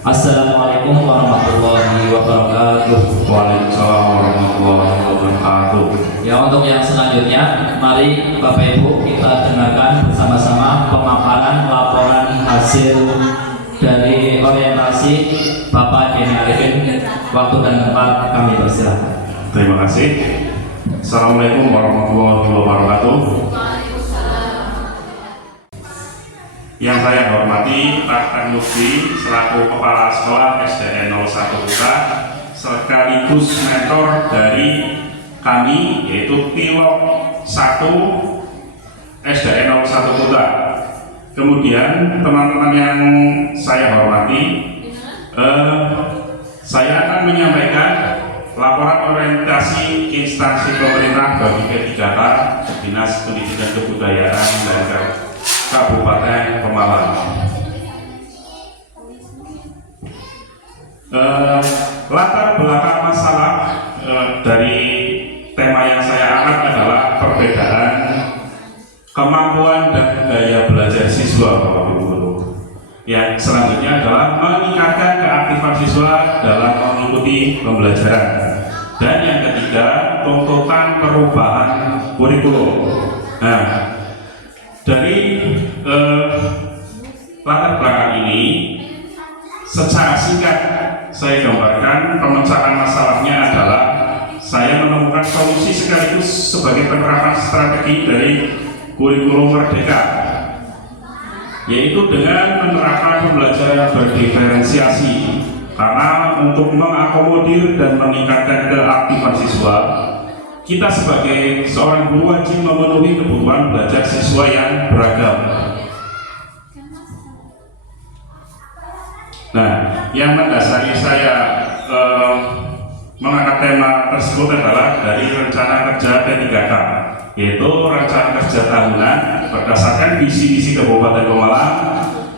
Assalamualaikum warahmatullahi wabarakatuh. Waalaikumsalam warahmatullahi wabarakatuh. Ya, untuk yang selanjutnya, mari Bapak Ibu kita dengarkan bersama-sama pemaparan laporan hasil dari orientasi Bapak Denny Arifin. Waktu dan tempat kami persilahkan. Terima kasih. Assalamualaikum warahmatullahi wabarakatuh. Yang saya hormati Pak Tanusdi selaku Kepala Sekolah SDN 01 Kuta sekaligus mentor dari kami yaitu Pilot 1 SDN 01 Kuta. Kemudian teman-teman yang saya hormati, saya akan menyampaikan laporan orientasi instansi pemerintah bagi P3K Dinas Pendidikan Kebudayaan dan Kabupaten Pemalang. Latar belakang masalah dari tema yang saya angkat adalah perbedaan kemampuan dan gaya belajar siswa, Bapak Ibu Guru. Yang selanjutnya adalah meningkatkan keaktifan siswa dalam mengikuti pembelajaran. Dan yang ketiga, tuntutan perubahan kurikulum. Nah, dari latar belakang ini secara singkat saya gambarkan pemecahan masalahnya adalah saya menemukan solusi sekaligus sebagai penerapan strategi dari kurikulum Merdeka, yaitu dengan menerapkan pembelajaran berdiferensiasi, karena untuk mengakomodir dan meningkatkan keaktifan siswa, kita sebagai seorang guru wajib memenuhi kebutuhan belajar siswa yang beragam. Nah, yang mendasari saya mengangkat tema tersebut adalah dari rencana kerja P3K, yaitu rencana kerja tahunan berdasarkan visi-misi Kabupaten Pemalang,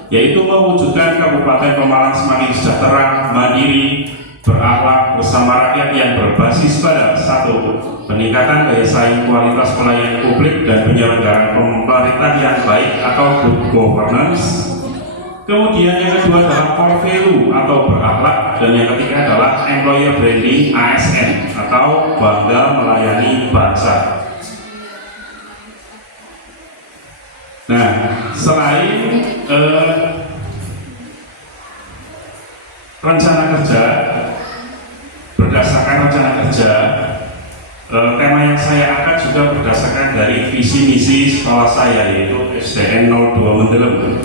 yaitu mewujudkan Kabupaten Pemalang semakin sejahtera, mandiri, berakhlak bersama rakyat yang berbasis pada satu, peningkatan daya saing kualitas pelayanan publik dan penyelenggaraan pemerintahan yang baik atau good governance. Kemudian yang kedua adalah core value atau berakhlak, dan yang ketiga adalah employer branding ASN atau bangga melayani bangsa. Nah, selain rencana kerja, berdasarkan rencana kerja, tema yang saya angkat juga berdasarkan dari visi misi sekolah saya, yaitu SDN 02 Mendelem.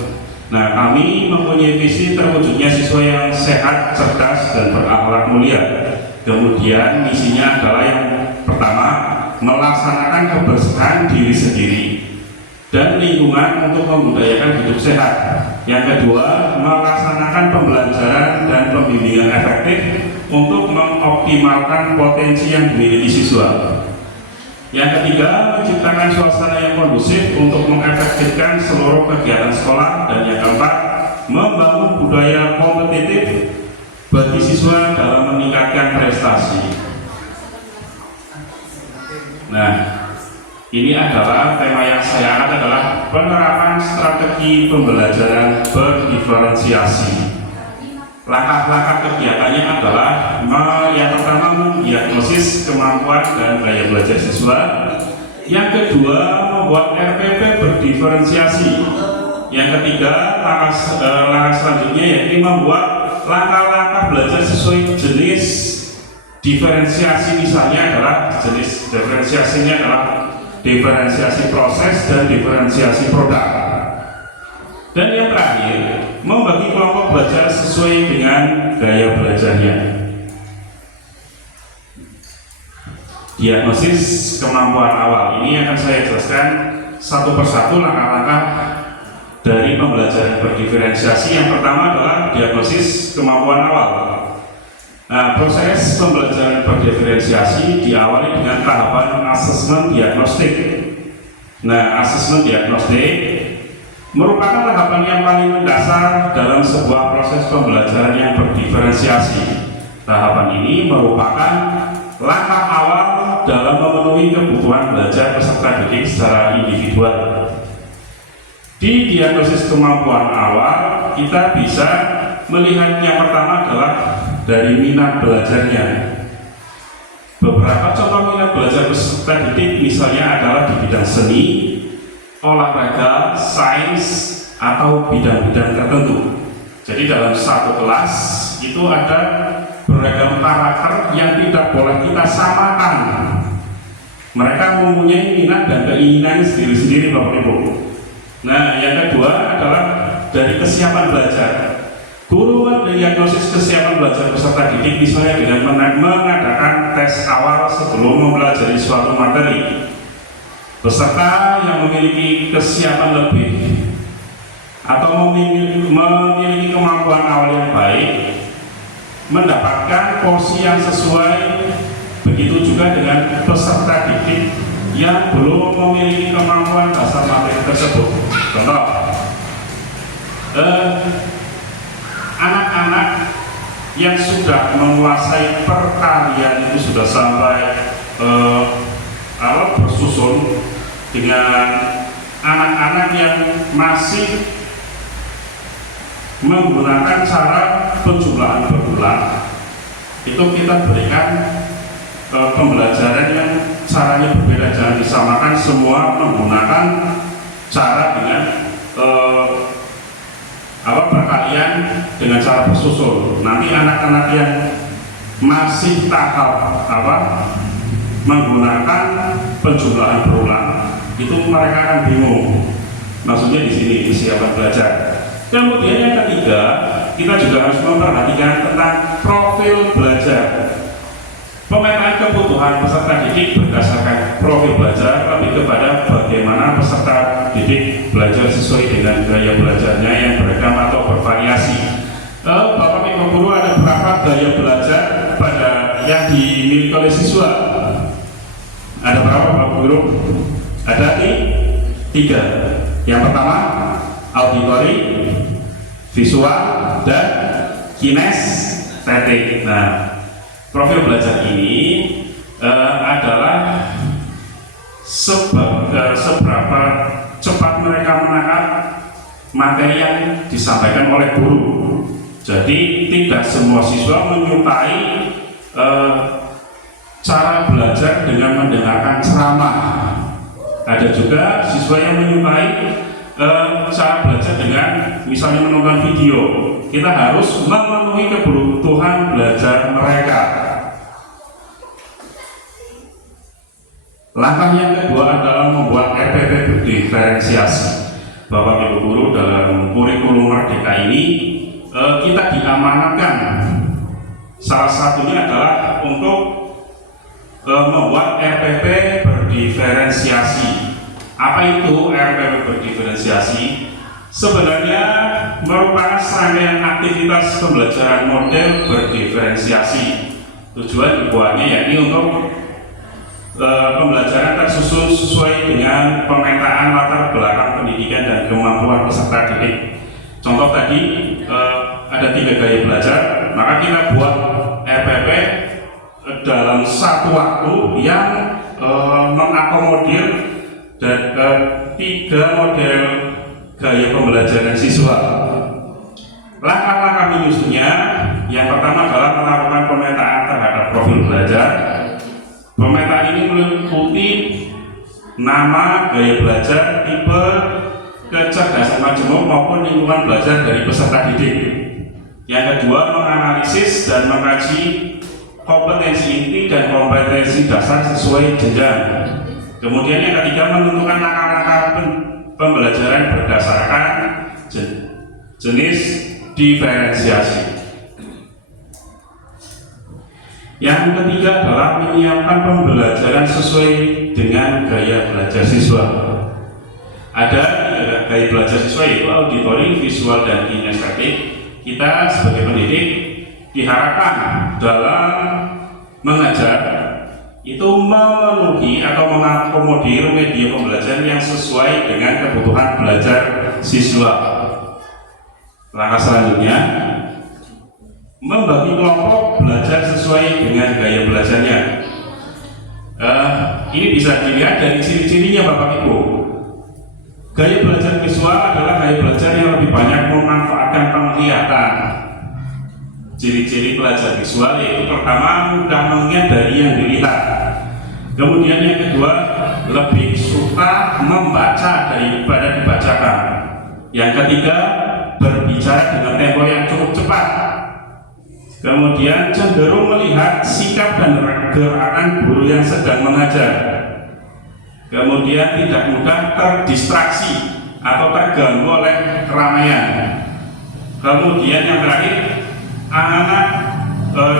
Nah, kami mempunyai visi terwujudnya siswa yang sehat, cerdas, dan berakhlak mulia. Kemudian misinya adalah yang pertama, melaksanakan kebersihan diri sendiri dan lingkungan untuk membudayakan hidup sehat. Yang kedua, melaksanakan pembelajaran dan pembimbingan efektif untuk mengoptimalkan potensi yang dimiliki siswa. Yang ketiga, menciptakan suasana yang kondusif untuk mengefektifkan seluruh kegiatan sekolah. Dan yang keempat, membangun budaya kompetitif bagi siswa dalam meningkatkan prestasi. Nah, ini adalah tema yang saya angkat adalah penerapan strategi pembelajaran berdiferensiasi. Langkah-langkah kegiatannya adalah yang pertama, mendiagnosis kemampuan dan gaya belajar siswa. Yang kedua, membuat RPP berdiferensiasi. Yang ketiga, langkah selanjutnya yaitu membuat langkah-langkah belajar sesuai jenis diferensiasi. Misalnya adalah jenis diferensiasinya adalah diferensiasi proses dan diferensiasi produk. Dan yang terakhir, membagi kelompok belajar sesuai dengan gaya belajarnya. Diagnosis kemampuan awal ini akan saya jelaskan satu persatu langkah-langkah dari pembelajaran berdiferensiasi. Yang pertama adalah diagnosis kemampuan awal. Nah, proses pembelajaran berdiferensiasi diawali dengan tahapan asesmen diagnostik. Nah, asesmen diagnostik merupakan tahapan yang paling mendasar dalam sebuah proses pembelajaran yang berdiferensiasi. Tahapan ini merupakan langkah awal dalam memenuhi kebutuhan belajar peserta didik secara individual. Di diagnosis kemampuan awal, kita bisa melihat yang pertama adalah dari minat belajarnya. Beberapa contoh minat belajar peserta didik misalnya adalah di bidang seni, olahraga, sains, atau bidang-bidang tertentu. Jadi dalam satu kelas itu ada beragam karakter yang tidak boleh kita samakan. Mereka mempunyai minat dan keinginan sendiri-sendiri, Bapak Ibu. Nah, yang kedua adalah dari kesiapan belajar. Guru mendiagnosis kesiapan belajar peserta didik misalnya dengan mengadakan tes awal sebelum mempelajari suatu materi. Peserta yang memiliki kesiapan lebih atau memiliki kemampuan awal yang baik mendapatkan porsi yang sesuai. Begitu juga dengan peserta didik yang belum memiliki kemampuan dasar materi tersebut. Contoh, anak-anak yang sudah menguasai pertanian itu sudah sampai bersusun dengan anak-anak yang masih menggunakan cara penjumlahan berulang. Itu kita berikan pembelajaran yang caranya berbeda, jangan disamakan semua menggunakan cara dengan perkalian dengan cara bersusun. Nanti anak-anak yang masih tahap menggunakan penjumlahan berulang itu mereka akan bingung. Maksudnya di sini kesiapan belajar. Kemudian yang ketiga, kita juga harus memperhatikan tentang profil belajar. Pemetaan kebutuhan peserta didik berdasarkan profil belajar lebih kepada bagaimana peserta didik belajar sesuai dengan gaya belajarnya yang beragam atau bervariasi. Bapak Ibu guru, ada berapa gaya belajar pada yang dimiliki oleh siswa? Ada berapa Bapak Guru? Ada 3. Yang pertama auditori, visual, dan kinestetik. Nah, profil belajar ini adalah seberapa cepat mereka menangkap materi yang disampaikan oleh guru. Jadi tidak semua siswa menyukai cara belajar dengan mendengarkan ceramah. Ada juga siswa yang menyukai cara belajar dengan misalnya menonton video. Kita harus memenuhi kebutuhan belajar mereka. Langkah yang kedua adalah membuat RPP berdiferensiasi. Bapak Ibu guru, dalam kurikulum Merdeka ini kita diamanatkan. Salah satunya adalah untuk membuat RPP berdiferensiasi. Apa itu RPP berdiferensiasi? Sebenarnya merupakan serangkaian aktivitas pembelajaran model berdiferensiasi. Tujuan dibuatnya yakni untuk pembelajaran tersusun sesuai dengan pemetaan latar belakang pendidikan dan kemampuan peserta didik. Contoh tadi ada 3 gaya belajar, maka kita buat RPP dalam satu waktu yang mengakomodir dan 3 model gaya pembelajaran siswa. Langkah-langkah menyusunnya, yang pertama adalah melakukan pemetaan terhadap profil belajar. Pemetaan ini meliputi nama, gaya belajar, tipe, kecerdasan majemuk maupun lingkungan belajar dari peserta didik. Yang kedua, menganalisis dan mengkaji kompetensi inti dan kompetensi dasar sesuai jenjang. Kemudian yang ketiga, menentukan langkah-langkah pembelajaran berdasarkan jenis diferensiasi. Yang ketiga adalah menyiapkan pembelajaran sesuai dengan gaya belajar siswa. Ada gaya belajar siswa yaitu auditori, visual, dan kinestetik. Kita sebagai pendidik diharapkan dalam mengajar itu memenuhi atau mengakomodir media pembelajaran yang sesuai dengan kebutuhan belajar siswa. Langkah selanjutnya, membagi kelompok belajar sesuai dengan gaya belajarnya. Ini bisa dilihat dari ciri-cirinya Bapak Ibu. Gaya belajar visual adalah gaya belajar yang lebih banyak memanfaatkan penglihatan. ciri-ciri pelajar visual yaitu pertama mudah mengingat dari yang dilihat. Kemudian yang kedua lebih suka membaca daripada dibacakan. Yang ketiga berbicara dengan tempo yang cukup cepat. Kemudian cenderung melihat sikap dan gerakan guru yang sedang mengajar. Kemudian tidak mudah terdistraksi atau terganggu oleh keramaian. Kemudian yang terakhir, anak-anak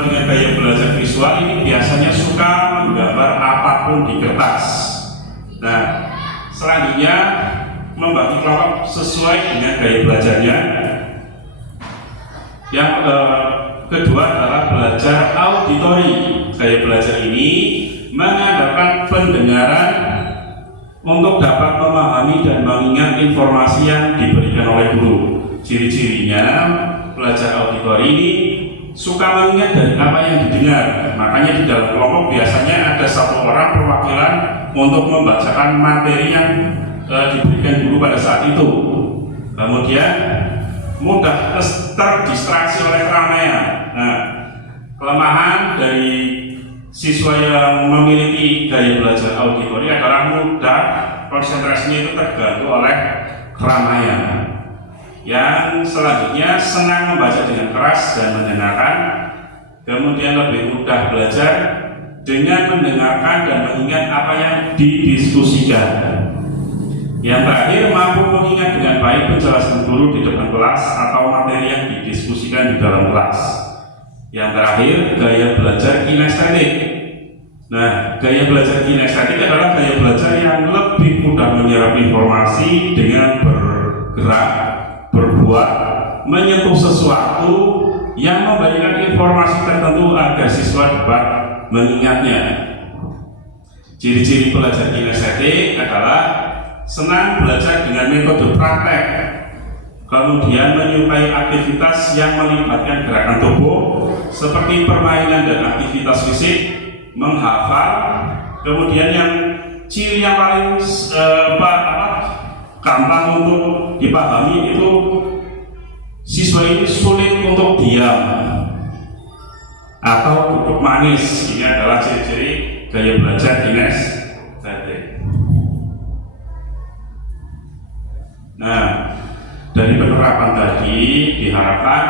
dengan gaya belajar visual ini biasanya suka menggambar apapun di kertas. Nah, selanjutnya membagi kelompok sesuai dengan gaya belajarnya. Yang kedua adalah belajar auditori. Gaya belajar ini mengandalkan pendengaran untuk dapat memahami dan mengingat informasi yang diberikan oleh guru. Ciri-cirinya belajar auditori ini suka mengingat dari apa yang didengar. Makanya di dalam kelompok biasanya ada satu orang perwakilan untuk membacakan materi yang diberikan guru pada saat itu. Kemudian mudah terdistraksi oleh keramaian. Nah, kelemahan dari siswa yang memiliki gaya belajar auditori adalah mudah konsentrasinya itu terganggu oleh keramaian. Yang selanjutnya senang membaca dengan keras dan mendengarkan. Kemudian lebih mudah belajar dengan mendengarkan dan mengingat apa yang didiskusikan. Yang terakhir mampu mengingat dengan baik penjelasan guru di depan kelas atau materi yang didiskusikan di dalam kelas. Yang terakhir gaya belajar kinestetik. Nah, gaya belajar kinestetik adalah gaya belajar yang lebih mudah menyerap informasi dengan bergerak, berbuat, menyentuh sesuatu yang memberikan informasi tertentu agar siswa dapat mengingatnya. Ciri-ciri belajar kinestetik adalah senang belajar dengan metode praktek, kemudian menyukai aktivitas yang melibatkan gerakan tubuh seperti permainan dan aktivitas fisik, menghafal. Kemudian yang ciri yang paling gampang untuk dipahami itu siswa ini sulit untuk diam atau duduk manis. Ini adalah ciri-ciri gaya belajar kinestetik. Nah, dari penerapan tadi diharapkan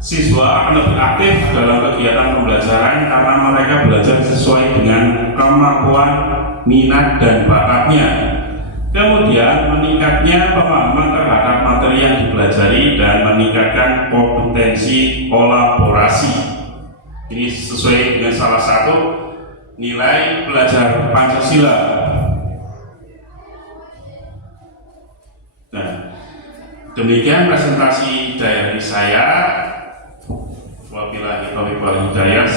siswa akan lebih aktif dalam kegiatan pembelajaran karena mereka belajar sesuai dengan kemampuan, minat, dan bakatnya. Kemudian meningkatnya pemahaman terhadap materi yang dipelajari dan meningkatkan kompetensi kolaborasi. Ini sesuai dengan salah satu nilai belajar Pancasila. Nah, demikian presentasi dari saya. Wabillahi taufiq wal hidayah.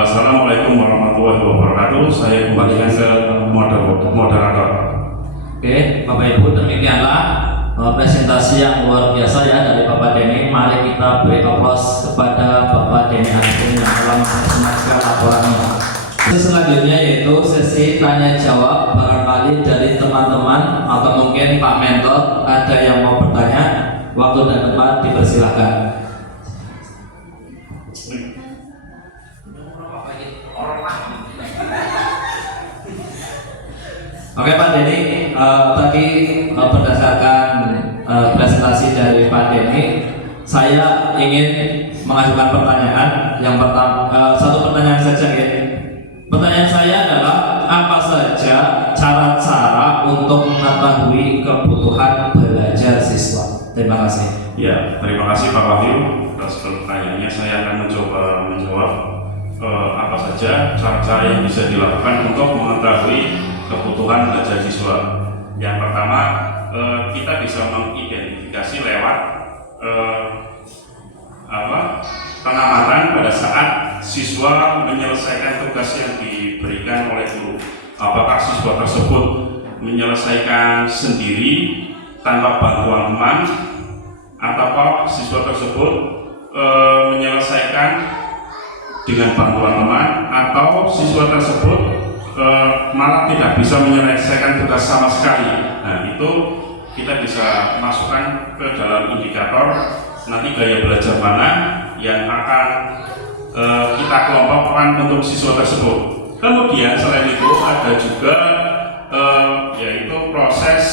Wassalamualaikum warahmatullahi wabarakatuh. Saya kembalikan ke moderator. Oke, Bapak Ibu, demikianlah presentasi yang luar biasa ya dari Bapak Denny. Mari kita beri aplaus kepada Bapak Denny Arifin yang telah menyampaikan laporannya. Sesi selanjutnya yaitu sesi tanya jawab. Barangkali dari teman-teman atau mungkin Pak Mentor ada yang mau bertanya, waktu dan tempat dipersilahkan. Oke Pak Denny, tadi berdasarkan presentasi dari Pak Denny, saya ingin mengajukan pertanyaan. Yang pertama, satu pertanyaan saja ya. Pertanyaan saya adalah apa saja cara-cara untuk mengetahui kebutuhan belajar siswa? Terima kasih. Ya, terima kasih Pak Wahyu atas pertanyaannya. Saya akan mencoba menjawab apa saja cara-cara yang bisa dilakukan untuk mengetahui kebutuhan belajar siswa. Yang pertama, kita bisa mengidentifikasi lewat pengamatan pada saat siswa menyelesaikan tugas yang diberikan oleh guru. Apakah siswa tersebut menyelesaikan sendiri tanpa bantuan teman, ataukah siswa tersebut menyelesaikan dengan bantuan teman, atau siswa tersebut malah tidak bisa menyelesaikan tugas sama sekali. Nah, itu kita bisa masukkan ke dalam indikator nanti gaya belajar mana yang akan kita kelompokkan untuk siswa tersebut. Kemudian selain itu ada juga yaitu proses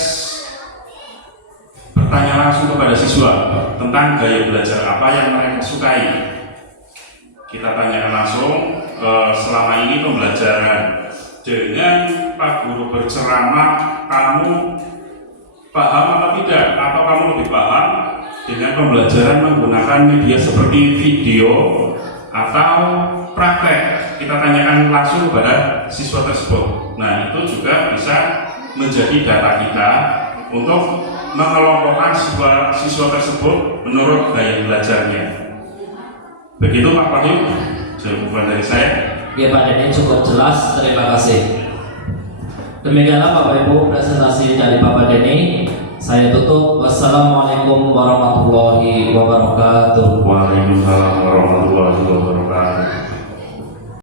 bertanya langsung kepada siswa tentang gaya belajar apa yang mereka sukai. Kita tanyakan langsung selama ini pembelajaran dengan Pak Guru berceramah, kamu paham atau tidak, atau kamu lebih paham dengan pembelajaran menggunakan media seperti video atau praktek. Kita tanyakan langsung kepada siswa tersebut. Nah, itu juga bisa menjadi data kita untuk mengelompokkan siswa tersebut menurut gaya belajarnya. Begitu Pak Wahyu, jawaban dari saya. Ya Pak Denny, cukup jelas, terima kasih. Demikianlah Bapak Ibu presentasi dari Bapak Denny. Saya tutup. Wassalamualaikum warahmatullahi wabarakatuh. Waalaikumsalam warahmatullahi wabarakatuh.